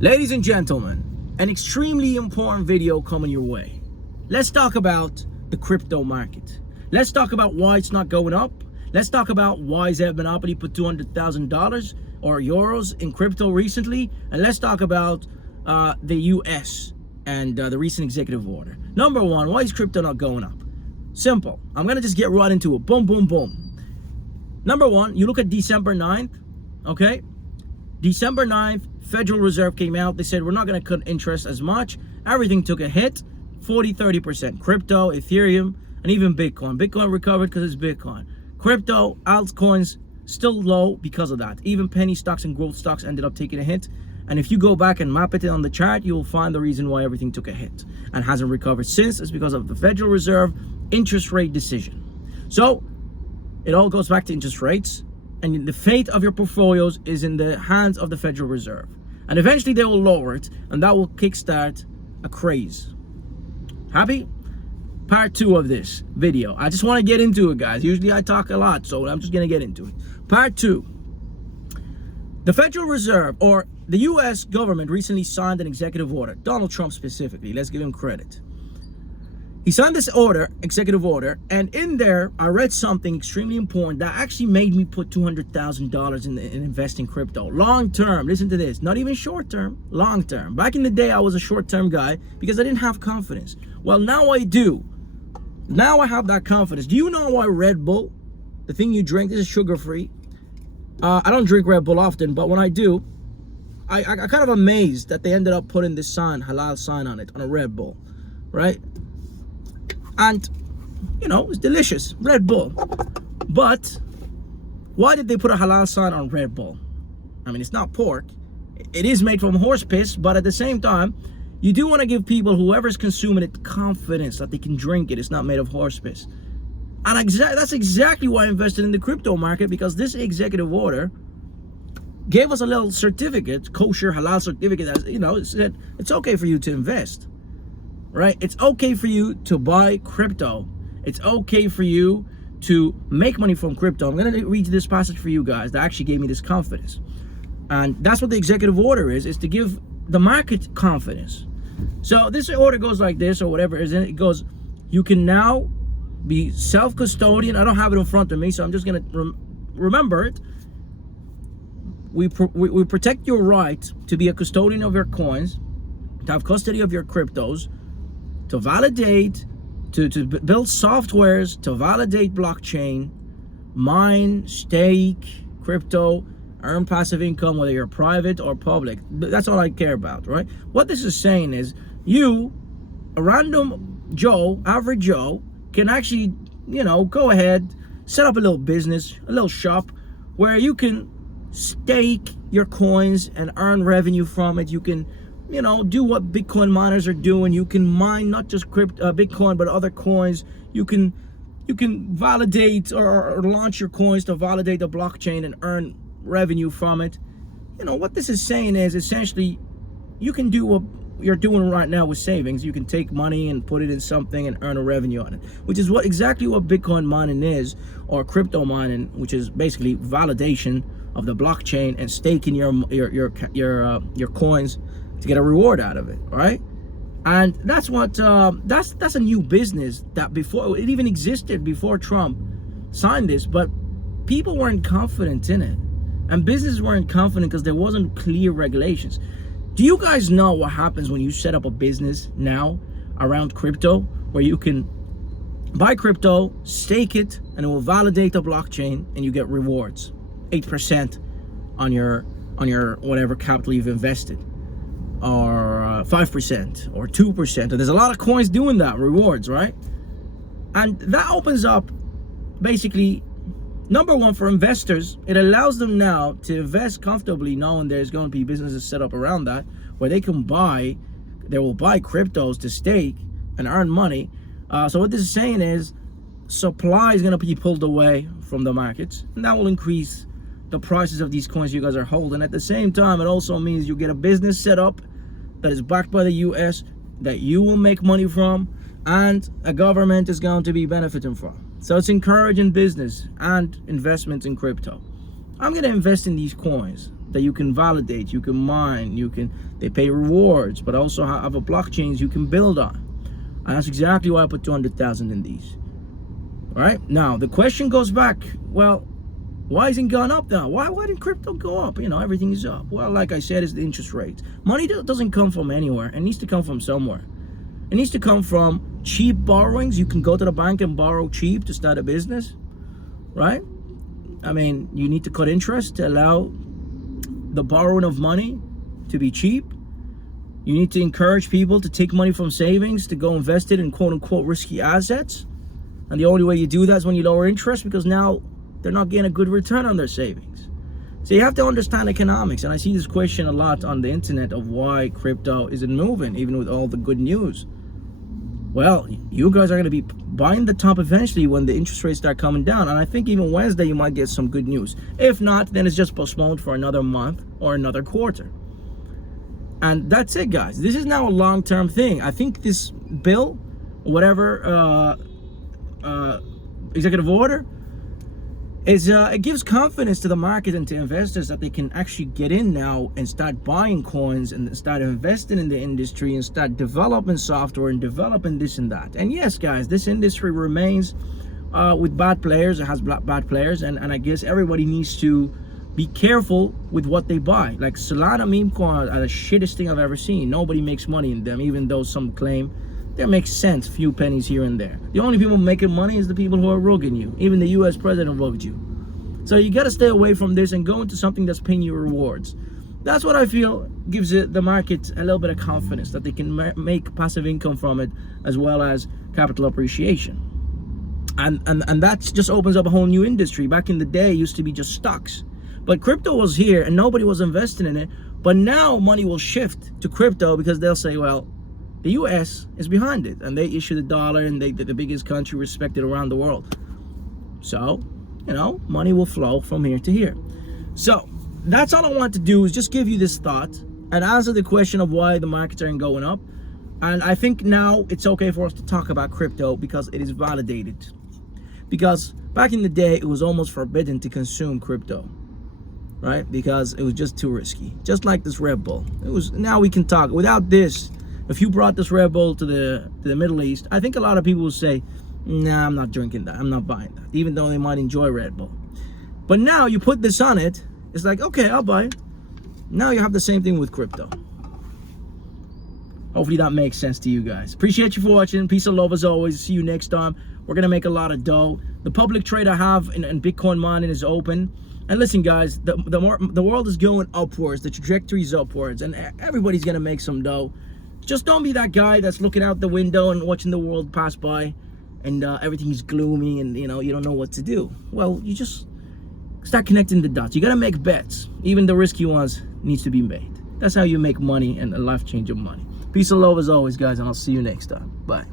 Ladies and gentlemen, an extremely important video coming your way. Let's talk about the crypto market. Let's talk about why it's not going up. Let's talk about why Zeb Monopoly put $200,000 or euros in crypto recently. And let's talk about the US and the recent executive order. Number one, why is crypto not going up? Simple. I'm going to just get right into it. Boom, boom, boom. Number one, you look at December 9th, okay? December 9th, Federal Reserve came out. They said, we're not going to cut interest as much. Everything took a hit, 40-30%. Crypto, Ethereum, and even Bitcoin. Bitcoin recovered because it's Bitcoin. Crypto, altcoins, still low because of that. Even penny stocks and growth stocks ended up taking a hit. And if you go back and map it on the chart, you'll find the reason why everything took a hit and hasn't recovered since. It's because of the Federal Reserve interest rate decision. So it all goes back to interest rates. And the fate of your portfolios is in the hands of the Federal Reserve. And eventually they will lower it, and that will kickstart a craze. Happy? Part 2 of this video. I just want to get into it, guys. Usually I talk a lot, so I'm just going to get into it. Part 2. The Federal Reserve, or the US government, recently signed an executive order. Donald Trump specifically. Let's give him credit. He signed this order, executive order, and in there, I read something extremely important that actually made me put $200,000 in invest in crypto. Long term, listen to this, not even short term, long term. Back in the day, I was a short term guy because I didn't have confidence. Well, now I do. Now I have that confidence. Do you know why Red Bull, the thing you drink, this is sugar free? I don't drink Red Bull often, but when I do, I kind of amazed that they ended up putting this sign, halal sign on it, on a Red Bull, right? And, you know, it's delicious, Red Bull. But why did they put a halal sign on Red Bull? I mean, it's not pork. It is made from horse piss, but at the same time, you do want to give people, whoever's consuming it, confidence that they can drink it. It's not made of horse piss. And that's exactly why I invested in the crypto market, because this executive order gave us a little certificate, kosher halal certificate, that, you know, it said it's okay for you to invest. Right? It's okay for you to buy crypto. It's okay for you to make money from crypto. I'm going to read this passage for you guys that actually gave me this confidence. And that's what the executive order is to give the market confidence. So this order goes like this, or whatever it is. It goes, you can now be self-custodian. I don't have it in front of me, so I'm just going to remember it. We protect your right to be a custodian of your coins, to have custody of your cryptos, to validate, to build softwares, to validate blockchain, mine, stake, crypto, earn passive income, whether you're private or public. That's all I care about, right? What this is saying is you, a random Joe, average Joe, can actually, you know, go ahead, set up a little business, a little shop where you can stake your coins and earn revenue from it. You can, you know, do what Bitcoin miners are doing. You can mine not just Bitcoin, but other coins. You can validate or launch your coins to validate the blockchain and earn revenue from it. You know, what this is saying is essentially you can do what you're doing right now with savings. You can take money and put it in something and earn a revenue on it, which is exactly what Bitcoin mining is, or crypto mining, which is basically validation of the blockchain and staking your coins to get a reward out of it, right? And that's what that's a new business that before it even existed before Trump signed this, but people weren't confident in it, and businesses weren't confident because there wasn't clear regulations. Do you guys know what happens when you set up a business now around crypto, where you can buy crypto, stake it, and it will validate the blockchain, and you get rewards, 8% on your whatever capital you've invested, or 5% or 2%. And there's a lot of coins doing that, rewards, right? And that opens up basically, number one, for investors, it allows them now to invest comfortably, knowing there's going to be businesses set up around that where they will buy cryptos to stake and earn money. So what this is saying is supply is going to be pulled away from the markets, and that will increase the prices of these coins you guys are holding. At the same time, it also means you get a business set up that is backed by the US, that you will make money from, and a government is going to be benefiting from. So it's encouraging business and investments in crypto. I'm going to invest in these coins. that you can validate, you can mine, they pay rewards, but also have a blockchains you can build on. And that's exactly why I put 200,000 in these. All right, now the question goes back, well, why isn't it gone up now? Why didn't crypto go up? You know, everything is up. Well, like I said, it's the interest rate. Money doesn't come from anywhere. It needs to come from somewhere. It needs to come from cheap borrowings. You can go to the bank and borrow cheap to start a business, right? I mean, you need to cut interest to allow the borrowing of money to be cheap. You need to encourage people to take money from savings to go invest it in quote-unquote risky assets. And the only way you do that is when you lower interest, because now they're not getting a good return on their savings. So you have to understand economics. And I see this question a lot on the internet of why crypto isn't moving, even with all the good news. Well, you guys are going to be buying the top eventually when the interest rates start coming down. And I think even Wednesday you might get some good news. If not, then it's just postponed for another month or another quarter. And that's it, guys. This is now a long-term thing. I think this bill, whatever executive order, it gives confidence to the market and to investors that they can actually get in now and start buying coins and start investing in the industry and start developing software and developing this and that. And yes, guys, this industry remains with bad players. It has bad players, and I guess everybody needs to be careful with what they buy. Like Solana meme coin are the shittest thing I've ever seen. Nobody makes money in them, even though some claim that makes sense, few pennies here and there. The only people making money is the people who are rugging you. Even the US president rugged you. So you got to stay away from this and go into something that's paying you rewards. That's what I feel gives the market a little bit of confidence that they can make passive income from it, as well as capital appreciation. And that just opens up a whole new industry. Back in the day, it used to be just stocks. But crypto was here and nobody was investing in it. But now money will shift to crypto because they'll say, well, the US is behind it, and they issue the dollar, and they're the biggest country respected around the world. So, you know, money will flow from here to here. So that's all I want to do, is just give you this thought and answer the question of why the markets aren't going up. And I think now it's okay for us to talk about crypto because it is validated. Because back in the day, it was almost forbidden to consume crypto, right? Because it was just too risky. Just like this Red Bull. Now we can talk. Without this, if you brought this Red Bull to the Middle East, I think a lot of people will say, nah, I'm not drinking that. I'm not buying that, even though they might enjoy Red Bull. But now you put this on it, it's like, okay, I'll buy it. Now you have the same thing with crypto. Hopefully that makes sense to you guys. Appreciate you for watching. Peace and love as always. See you next time. We're going to make a lot of dough. The public trade I have in Bitcoin mining is open. And listen, guys, the world is going upwards. The trajectory is upwards. And everybody's going to make some dough. Just don't be that guy that's looking out the window and watching the world pass by and everything's gloomy and, you know, you don't know what to do. Well, you just start connecting the dots. You got to make bets. Even the risky ones needs to be made. That's how you make money, and a life-changing money. Peace and love as always, guys, and I'll see you next time. Bye.